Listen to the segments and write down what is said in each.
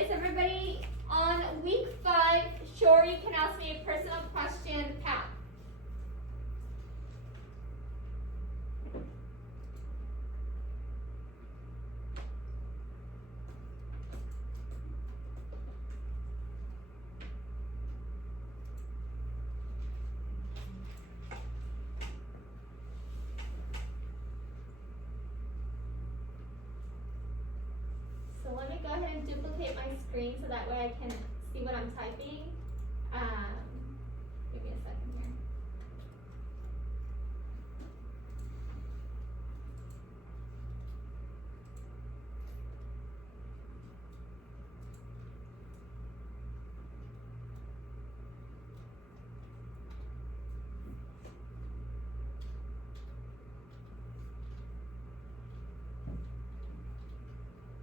Is everybody on week 5 sure you can ask me a personal question, Pat? So let me go ahead and duplicate my screen so that way I can see what I'm typing. Give me a second here.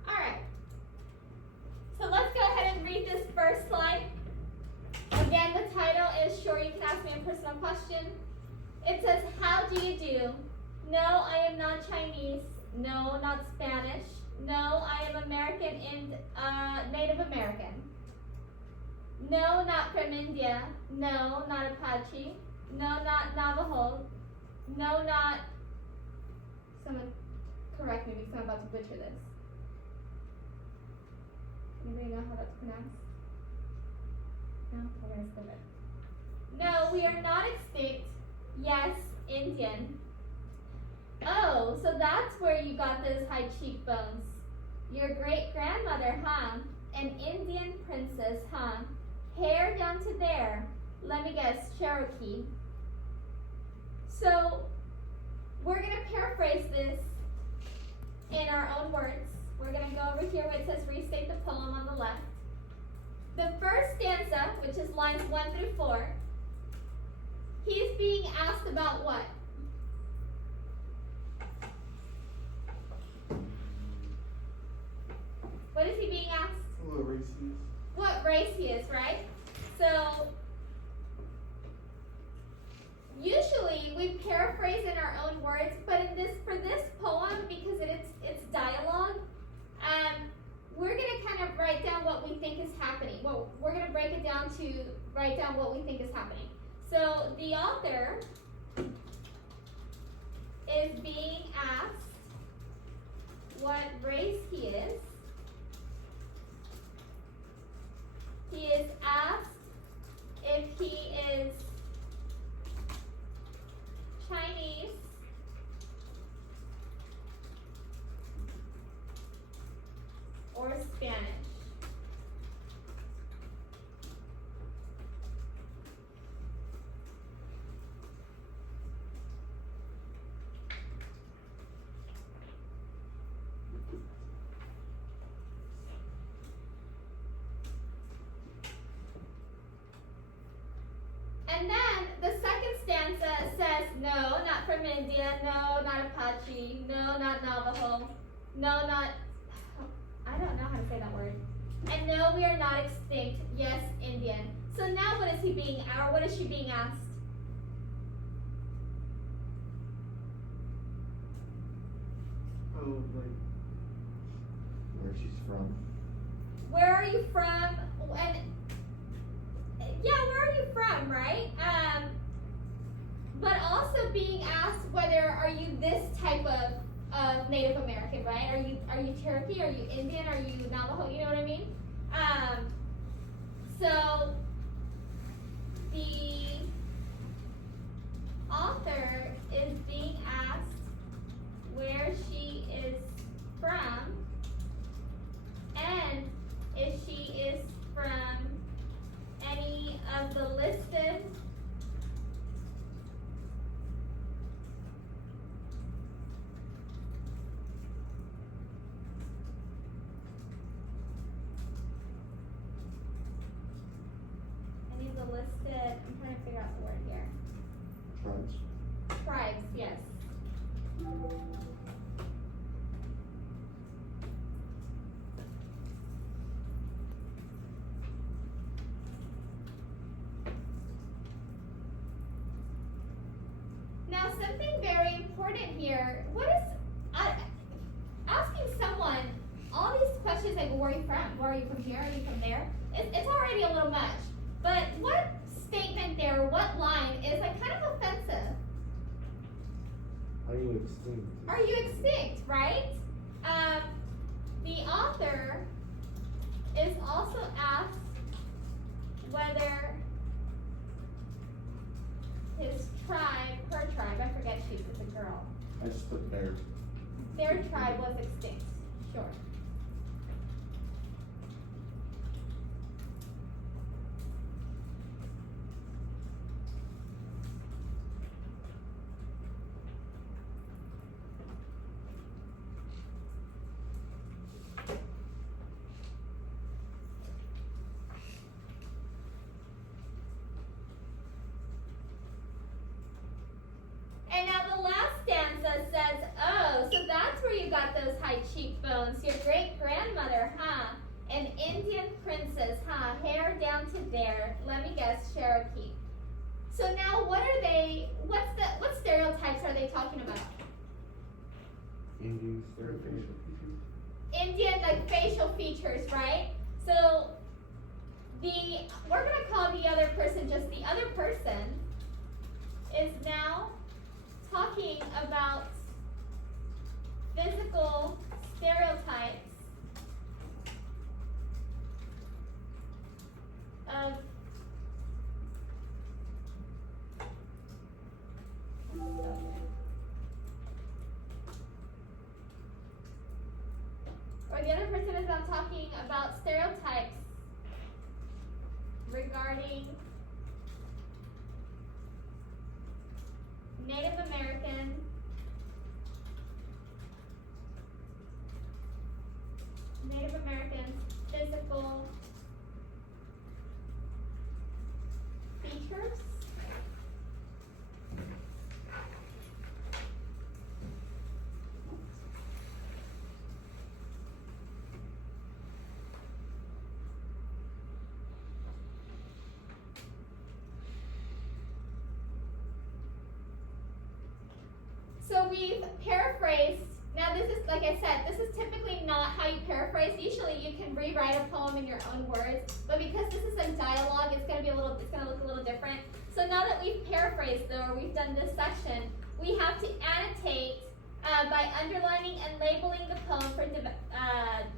All right. So let's go ahead and read this first slide. Again, the title is Sure You Can Ask Me a Personal Question. It says, how do you do? No, I am not Chinese. No, not Spanish. No, I am American and Native American. No, not from India. No, not Apache. No, not Navajo. No, not... Someone correct me because I'm about to butcher this. Anybody know how that's pronounced? No? We're gonna skip it. No, we are not extinct. Yes, Indian. Oh, so that's where you got those high cheekbones. Your great-grandmother, huh? An Indian princess, huh? Hair down to there. Let me guess, Cherokee. So, we're gonna paraphrase this in our own words. We're going to go over here where it says restate the poem on the left. The first stanza, which is lines 1 through 4, he's being asked about what? What is he being asked? What race he is. What race he is, right? So, usually we paraphrase in our own words, but for this poem, because it's dialogue, we're going to kind of write down what we think is happening. Well, we're going to break it down to write down what we think is happening. So the author is being asked what race he is. He is asked if he is Chinese, or Spanish. And then the second stanza says, no, not from India, no, not Apache, no, not Navajo, no, not, I don't know how to say that word. And no, we are not extinct, yes, Indian. So now what is he being, or what is she being asked? Oh, like where she's from. Where are you from? And yeah, where are you from, right? But also being asked whether are you this type of Native American, right? Are you Cherokee? Are you Indian? Are you Navajo? You know what I mean? So the author is being asked where she is from and if she is from any of the listed I'm trying to figure out the word here. Tribes. Tribes, yes. say, well, where are you from? Where are you from here? Are you from there? It's already a little much. But what statement there, what line is like kind of offensive? Are you extinct? Are you extinct, right? The author is also asked whether his tribe, her tribe, I forget she was a girl, I just put there. their tribe was extinct. Sure. And now the last stanza says, oh, so that's where you got those high cheekbones. Your great grandmother, huh? An Indian princess, huh? Hair down to there. Let me guess, Cherokee. So now what stereotypes are they talking about? Indian stereotype. Indian, like facial features, right? So we're gonna call the other person just the other person is now talking about physical stereotypes of or the other person is now talking about stereotypes regarding Native American physical features. So we've paraphrased. Now this is, like I said, this is typically not how you paraphrase. Usually you can rewrite a poem in your own words, but because this is a dialogue, it's gonna look a little different. So now that we've paraphrased though, or we've done this section, we have to annotate by underlining and labeling the poem for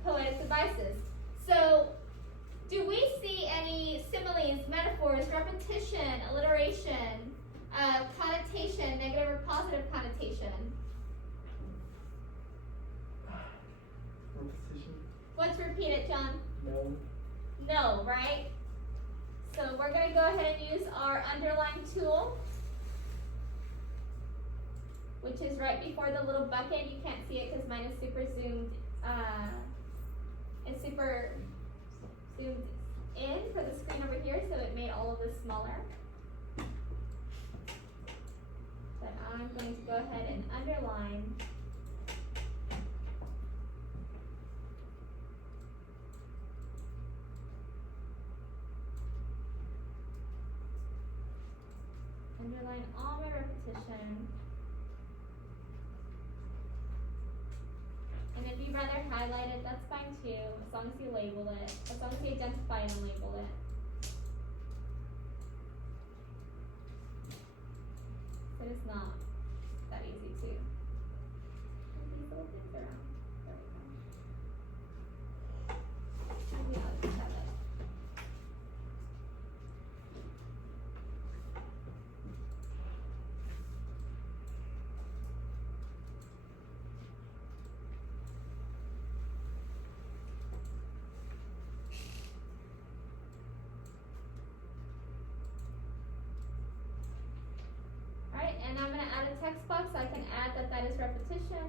poetic devices. So do we see any similes, metaphors, repetition, alliteration, connotation, negative or positive connotation? Repetition? What's repeated, John? No. No, right? So we're going to go ahead and use our underline tool, which is right before the little bucket. You can't see it because mine is super zoomed. It's super zoomed in for the screen over here, so it made all of this smaller. But I'm going to go ahead and underline all my repetition. And if you'd rather highlight it, that's fine too, as long as you label it, as long as you identify and label it. But it's not that easy to move these little things around. There we go. Maybe I'll just have it. Alright, and I'm going to add a text box so I can add that is repetition.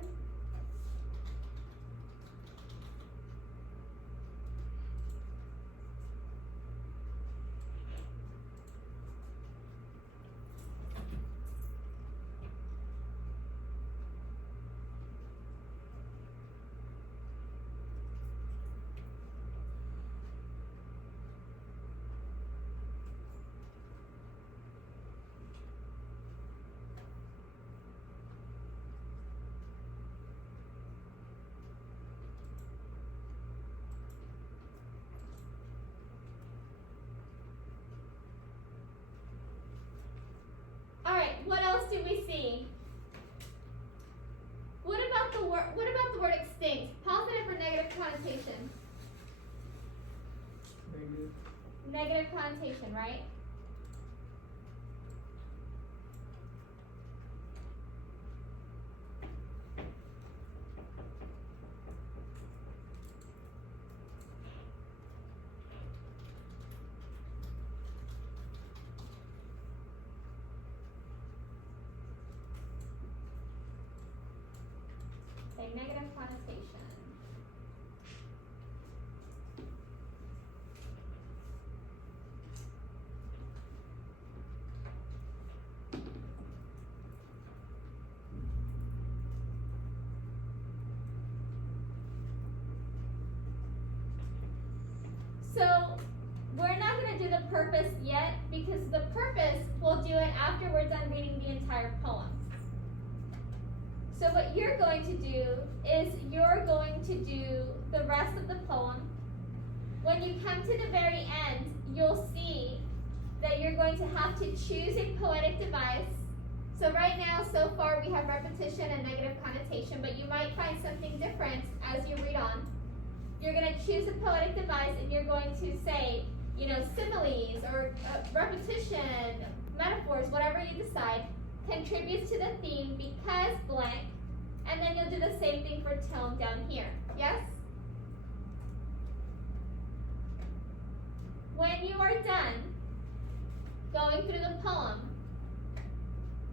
What else do we see? What about the word extinct? Positive or negative connotation? Negative. Negative connotation, right? A negative connotation. So we're not going to do the purpose yet because the purpose we'll do it after we're done reading the entire poem. So what you're going to do is you're going to do the rest of the poem. When you come to the very end, you'll see that you're going to have to choose a poetic device. So right now, so far, we have repetition and negative connotation, but you might find something different as you read on. You're going to choose a poetic device and you're going to say, you know, similes or repetition, metaphors, whatever you decide, contributes to the theme because blank, and then you'll do the same thing for tone down here. Yes? When you are done going through the poem,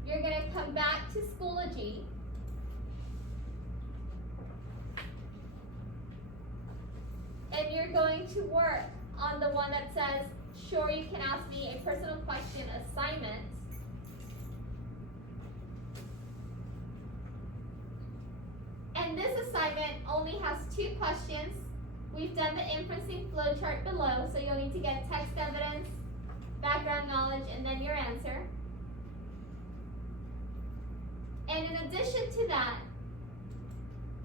you're going to come back to Schoology. And you're going to work on the one that says, sure, you can ask me a personal question assignment. And this assignment only has 2 questions. We've done the inferencing flowchart below, so you'll need to get text evidence, background knowledge, and then your answer. And in addition to that,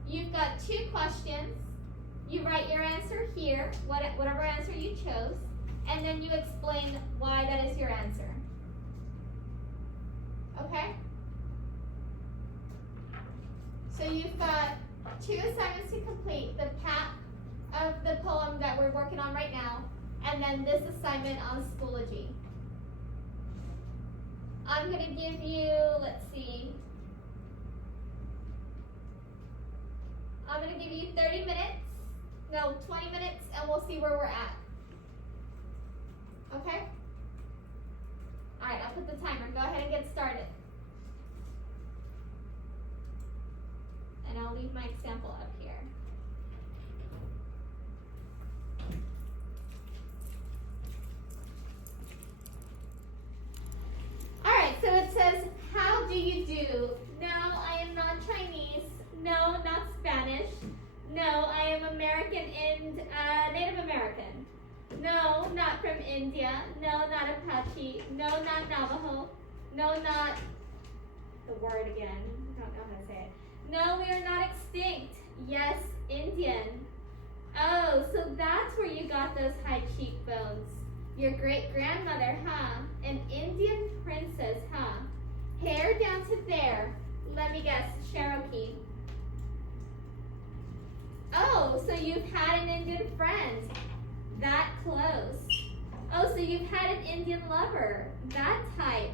you've got 2 questions. You write your answer here, whatever answer you chose, and then you explain why that is your answer. Okay? So you've got 2 assignments to complete, the pack of the poem that we're working on right now, and then this assignment on Schoology. I'm going to give you, let's see, I'm going to give you 30 minutes, no, 20 minutes, and we'll see where we're at. Okay? Alright, I'll put the timer. Go ahead and get started. And I'll leave my example up here. Alright, so it says, how do you do? No, I am not Chinese. No, not Spanish. No, I am American and Native American. No, not from India. No, not Apache. No, not Navajo. No, not the word again. I don't know how to say it. No, we are not extinct. Yes, Indian. Oh, so that's where you got those high cheekbones. Your great-grandmother, huh? An Indian princess, huh? Hair down to there. Let me guess, Cherokee. Oh, so you've had an Indian friend. That close. Oh, so you've had an Indian lover. That tight.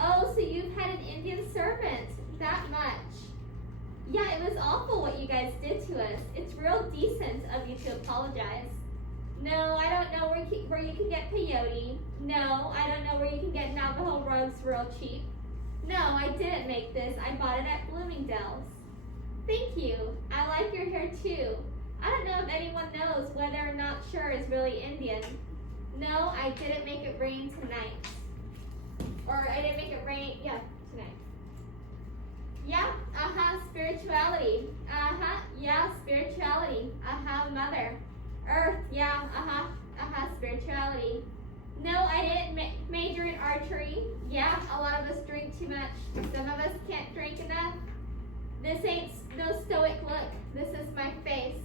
Oh, so you've had an Indian servant. That much. Yeah, it was awful what you guys did to us. It's real decent of you to apologize. No, I don't know where you can get peyote. No, I don't know where you can get Navajo rugs real cheap. No, I didn't make this. I bought it at Bloomingdale's. Thank you. I like your hair too. I don't know if anyone knows whether or not Sure is really Indian. No, I didn't make it rain tonight. Or I didn't make it rain, yeah, tonight. Yeah, spirituality. Yeah, spirituality. Mother. Earth, yeah, spirituality. No, I didn't major in archery. Yeah, a lot of us drink too much. Some of us can't drink enough. This ain't no stoic look. This is my face.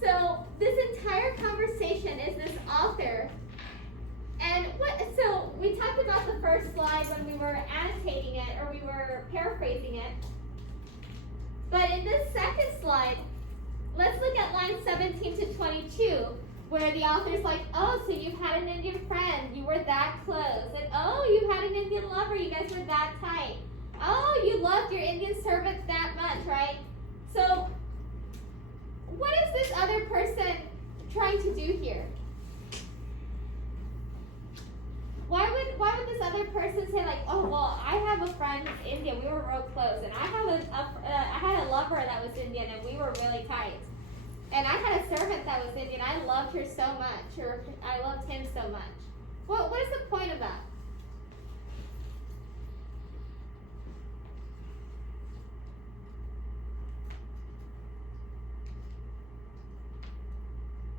So this entire conversation is this author, and And so we talked about the first slide when we were annotating it, or we were paraphrasing it. But in this second slide, let's look at lines 17 to 22, where the author's like, oh, so you've had an Indian friend, you were that close. And oh, you had an Indian lover, you guys were that tight. Oh, you loved your Indian servants that much, right? So, what is this other person trying to do here? Why would this other person say like, oh well, I have a friend who's Indian, we were real close, and I had a lover that was Indian, and we were really tight, and I had a servant that was Indian, I loved her so much, or I loved him so much. What is the point of that?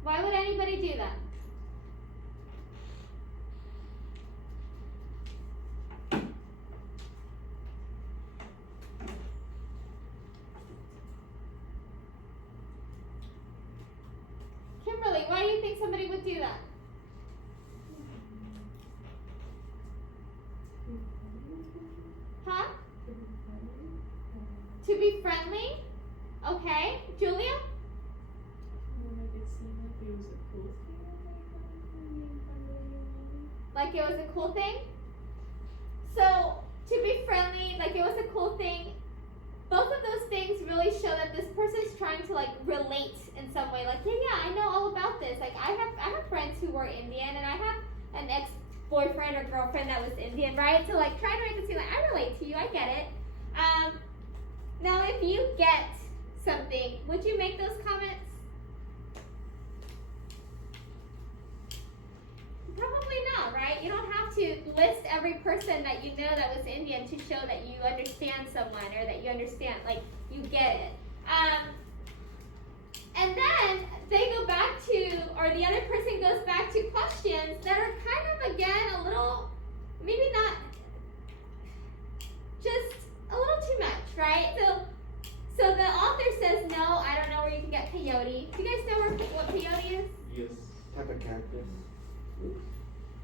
Why would anybody do that? Kimberly, why do you think somebody would do that? Huh? To be friendly? Okay. Julia? Like it was a cool thing? So, to be friendly, like it was a cool thing, both of those things really show that this person's trying to like relate in some way. Like, yeah, I know all about this. Like, I have friends who were Indian, and I have an ex-boyfriend or girlfriend that was Indian, right? So like, trying to make it seem like I relate to you, I get it. Now, if you get something, would you make those comments? Probably not, right? You don't have to list every person that you know that was Indian to show that you understand someone, or that you understand, like, you get it. And then they go back to, or the other person goes back to questions that are kind of, again, a little, maybe not, just a little too much, right? So the author says, no, I don't know where you can get peyote. Do you guys know what peyote is? Yes. Type of cactus.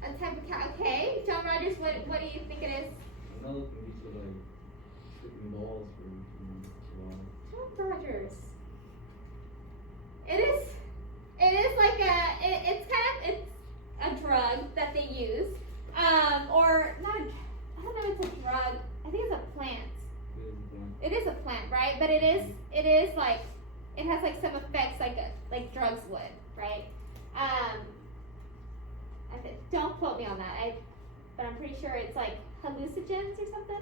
A type of cat. Okay, John Rogers, what do you think it is? Another thing is like shooting balls for John Rogers. It is like it's a drug that they use, or not. I don't know if it's a drug. I think it's a plant. It is a plant, right? But it is like, it has like some effects like drugs would, right? Don't quote me on that. But I'm pretty sure it's like hallucinogens or something.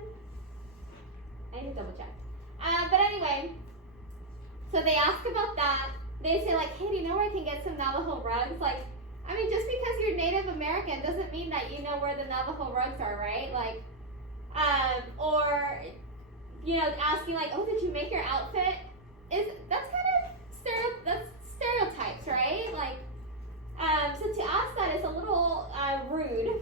I need to double check. But anyway, so they ask about that. They say like, hey, do you know where I can get some Navajo rugs? Like, I mean, just because you're Native American doesn't mean that you know where the Navajo rugs are, right? Like, or, you know, asking like, oh, did you make your outfit? That's kind of stereotypes, right? Like, so to ask that is a little rude.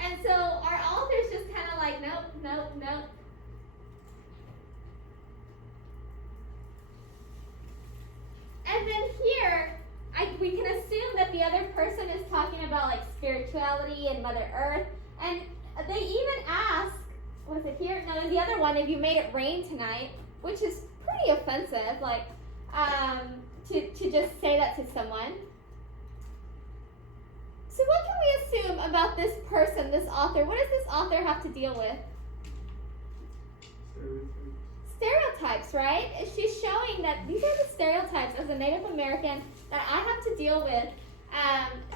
And so our author's just kind of like, nope. And then here, we can assume that the other person is talking about like spirituality and Mother Earth. And they even ask, was it here? No, in the other one, if you made it rain tonight, which is pretty offensive, like, to just say that to someone. So what can we assume about this person, this author? What does this author have to deal with? Stereotypes, right? She's showing that these are the stereotypes as a Native American that I have to deal with.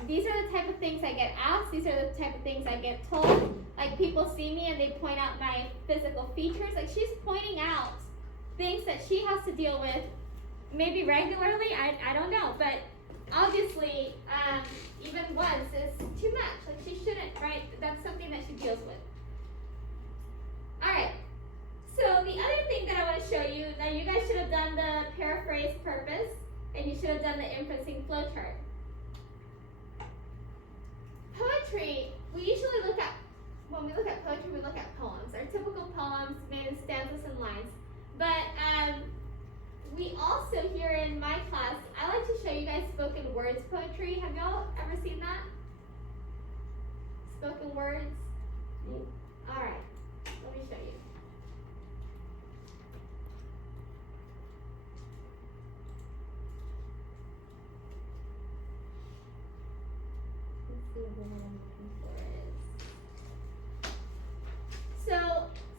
These are the type of things I get asked. These are the type of things I get told. Like, people see me and they point out my physical features. Like, she's pointing out things that she has to deal with, maybe regularly, I don't know, but obviously, even once is too much. Like, she shouldn't, right? That's something that she deals with. All right. So the other thing that I want to show you, now you guys should have done the paraphrase purpose, and you should have done the inferencing flowchart. Poetry, we usually look at, when we look at poetry, we look at poems, our typical poems made in stanzas and lines. But we also, here in my class, I like to show you guys spoken words poetry. Have y'all ever seen that? Spoken words? Nope. Alright, let me show you. Let's see what I'm looking for is. So,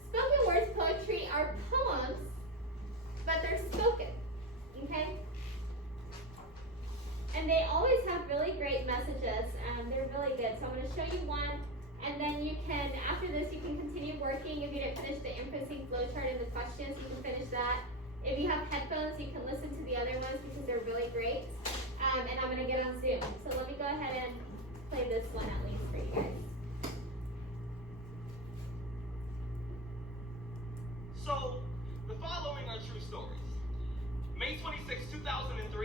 spoken words poetry are poems, but they're spoken. Okay? And they always have really great messages, and they're really good. So I'm going to show you one, and then you can, after this, you can continue working. If you didn't finish the inferencing flowchart and the questions, you can finish that. If you have headphones, you can listen to the other ones because they're really great. And I'm going to get on Zoom. So let me go ahead and play this one at least for you guys. So, the following are true stories. May 26, 2003,